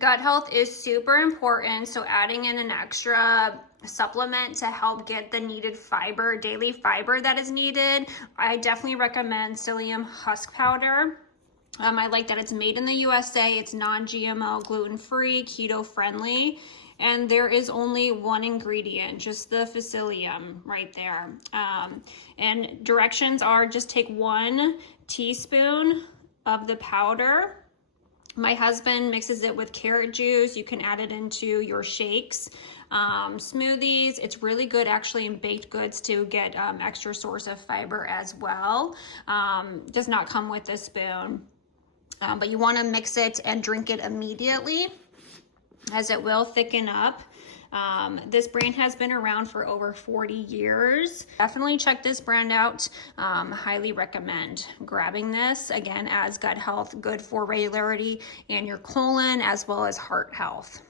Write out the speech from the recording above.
Gut health is super important, so adding in an extra supplement to help get the needed fiber, daily fiber that is needed, I definitely recommend Psyllium Husk powder. I like that it's made in the USA, it's non-GMO, gluten-free, keto-friendly, and there is only one ingredient, just the psyllium right there. And directions are just take 1 teaspoon of the powder. My husband mixes it with carrot juice. You can add it into your shakes, smoothies. It's really good actually in baked goods to get extra source of fiber as well. Does not come with a spoon, but you want to mix it and drink it immediately, as it will thicken up. This brand has been around for over 40 years. Definitely check this brand out. Highly recommend grabbing this. Again, as gut health, good for regularity and your colon as well as heart health.